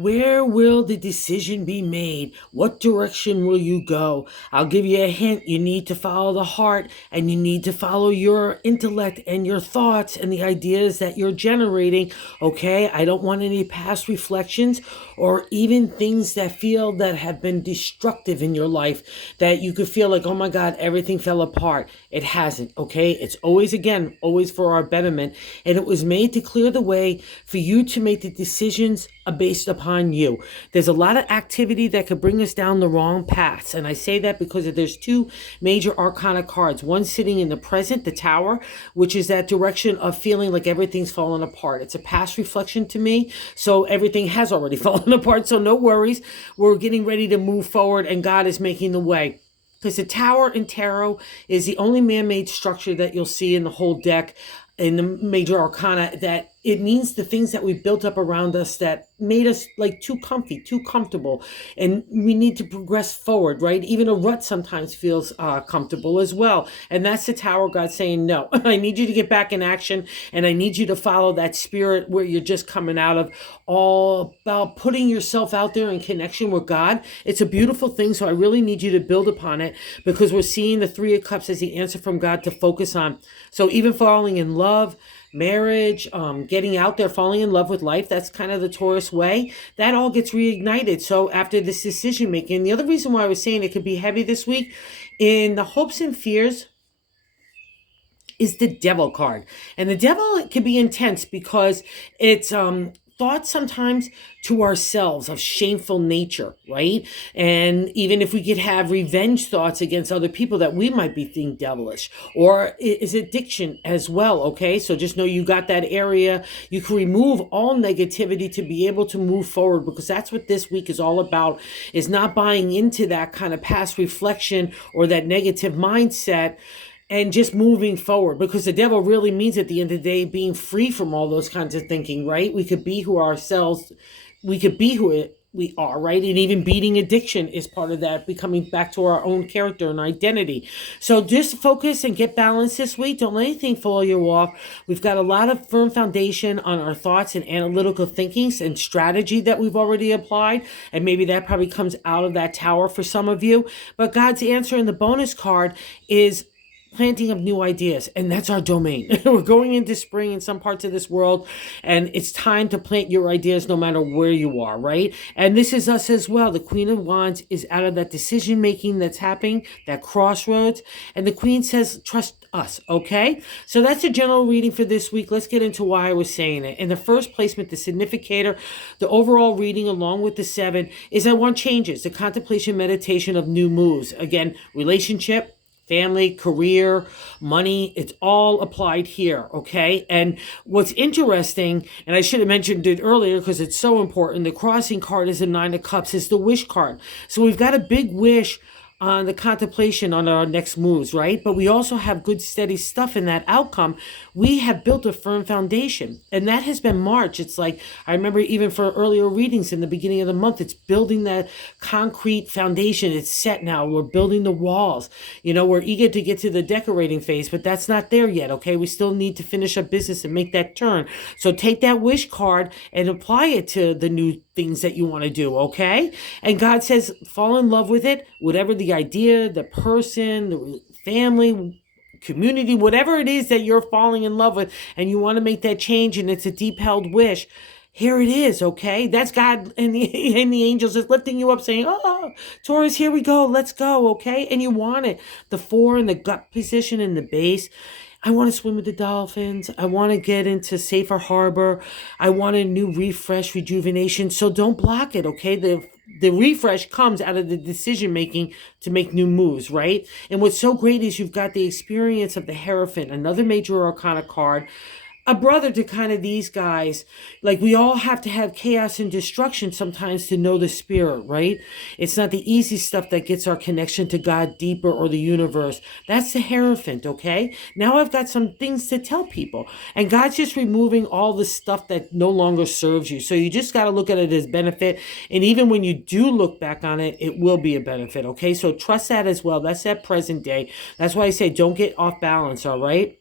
Where will the decision be made? What direction will you go? I'll give you a hint. You need to follow the heart, and you need to follow your intellect and your thoughts and the ideas that you're generating. Okay. I don't want any past reflections or even things that feel that have been destructive in your life, that you could feel like, oh my God, everything fell apart. It hasn't. Okay. It's always, again, always for our betterment. And it was made to clear the way for you to make the decisions based upon you. There's a lot of activity that could bring us down the wrong paths. And I say that because there's two major arcana cards. One sitting in the present, the Tower, which is that direction of feeling like everything's fallen apart. It's a past reflection to me. So everything has already fallen apart. So no worries. We're getting ready to move forward, and God is making the way. Because the Tower in Tarot is the only man-made structure that you'll see in the whole deck, in the major arcana, that it means the things that we built up around us that made us like too comfy, too comfortable. And we need to progress forward, right? Even a rut sometimes feels comfortable as well. And that's the Tower, God saying, no, I need you to get back in action. And I need you to follow that spirit where you're just coming out of, all about putting yourself out there in connection with God. It's a beautiful thing. So I really need you to build upon it, because we're seeing the Three of Cups as the answer from God to focus on. So even falling in love, marriage, getting out there, falling in love with life, that's kind of the Taurus way, that all gets reignited. So after this decision making, the other reason why I was saying it could be heavy this week in the hopes and fears is the Devil card. And the Devil can be intense because it's thoughts sometimes to ourselves of shameful nature, right? And even if we could have revenge thoughts against other people that we might be thinking devilish, or is addiction as well. Okay. So just know you got that area. You can remove all negativity to be able to move forward, because that's what this week is all about, is not buying into that kind of past reflection or that negative mindset, and just moving forward, because the Devil really means at the end of the day being free from all those kinds of thinking, right? We could be who ourselves, we could be who we are, right? And even beating addiction is part of that, becoming back to our own character and identity. So just focus and get balanced this week. Don't let anything fall you off. We've got a lot of firm foundation on our thoughts and analytical thinkings and strategy that we've already applied. And maybe that probably comes out of that Tower for some of you. But God's answer in the bonus card is planting of new ideas, and that's our domain. We're going into spring in some parts of this world, and it's time to plant your ideas no matter where you are, right? And this is us as well. The Queen of Wands is out of that decision making that's happening, that crossroads, and the Queen says, trust us. Okay, so that's a general reading for this week. Let's get into why I was saying it. In the first placement, the significator, the overall reading along with the 7 is I want changes, the contemplation, meditation of new moves. Again, relationship, family, career, money, it's all applied here, okay? And what's interesting, and I should have mentioned it earlier because it's so important, the crossing card is the 9 of Cups, is the wish card. So we've got a big wish on the contemplation on our next moves, right? But we also have good steady stuff in that outcome. We have built a firm foundation, and that has been March. It's like, I remember even for earlier readings in the beginning of the month, it's building that concrete foundation. It's set now. We're building the walls. You know, we're eager to get to the decorating phase, but that's not there yet, okay? We still need to finish up business and make that turn. So take that wish card and apply it to the new things that you want to do, okay? And God says, fall in love with it, whatever the idea, the person, the family, community, whatever it is that you're falling in love with, and you want to make that change, and it's a deep held wish. Here it is, okay? That's God, and the angels is lifting you up saying, oh, Taurus, here we go, let's go, okay? And you want it. The 4 in the gut position in the base. I want to swim with the dolphins. I want to get into safer harbor. I want a new refresh, rejuvenation. So don't block it, okay? The refresh comes out of the decision making to make new moves, right? And what's so great is you've got the experience of the Hierophant, another major arcana card, a brother to kind of these guys. Like, we all have to have chaos and destruction sometimes to know the spirit, right? It's not the easy stuff that gets our connection to God deeper or the universe. That's the Hierophant, okay? Now I've got some things to tell people, and God's just removing all the stuff that no longer serves you. So you just got to look at it as benefit. And even when you do look back on it, it will be a benefit, okay? So trust that as well. That's that present day. That's why I say don't get off balance, all right?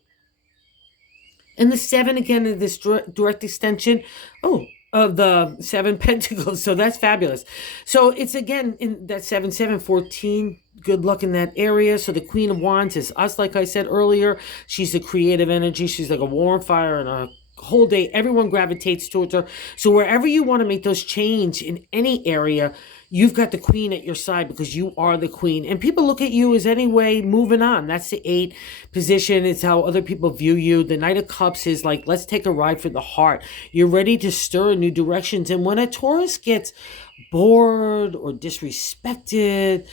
And the 7 again in this direct extension. Oh, of the seven pentacles. So that's fabulous. So it's again in that 7 7 14. Good luck in that area. So the Queen of Wands is us, like I said earlier. She's the creative energy. She's like a warm fire and a whole day. Everyone gravitates towards her. So wherever you want to make those change in any area, you've got the queen at your side because you are the queen. And people look at you as anyway moving on. That's the 8 position. It's how other people view you. The Knight of Cups is like, let's take a ride for the heart. You're ready to stir in new directions. And when a Taurus gets bored or disrespected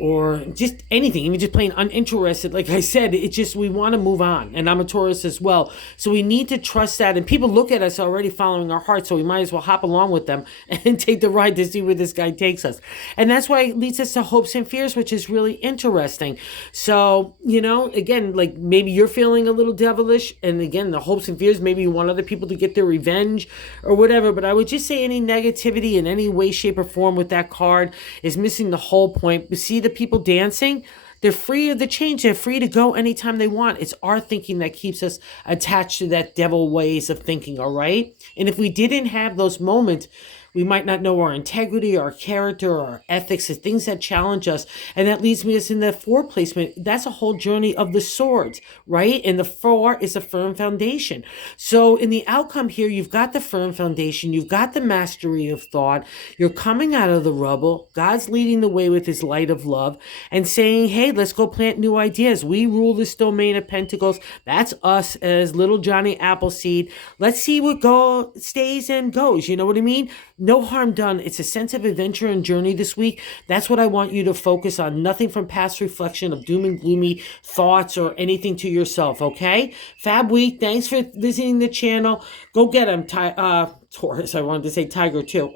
or just anything, even just plain uninterested, like I said, it's just we want to move on. And I'm a Taurus as well. So we need to trust that. And people look at us already following our heart, so we might as well hop along with them and take the ride to see where this guy takes us. And that's why it leads us to hopes and fears, which is really interesting. So, again, like maybe you're feeling a little devilish. And again, the hopes and fears, maybe you want other people to get their revenge or whatever. But I would just say any negativity in any way, shape, or form with that card is missing the whole point. You see the people dancing? They're free of the change. They're free to go anytime they want. It's our thinking that keeps us attached to that devil ways of thinking, all right? And if we didn't have those moments, we might not know our integrity, our character, our ethics, the things that challenge us. And that leads me us in the 4 placement. That's a whole journey of the swords, right? And the 4 is a firm foundation. So in the outcome here, you've got the firm foundation. You've got the mastery of thought. You're coming out of the rubble. God's leading the way with his light of love and saying, hey, let's go plant new ideas. We rule this domain of pentacles. That's us as little Johnny Appleseed. Let's see what stays and goes. You know what I mean? No harm done. It's a sense of adventure and journey this week. That's what I want you to focus on. Nothing from past reflection of doom and gloomy thoughts or anything to yourself, okay? Fab week. Thanks for visiting the channel. Go get him, Taurus. I wanted to say Tiger too.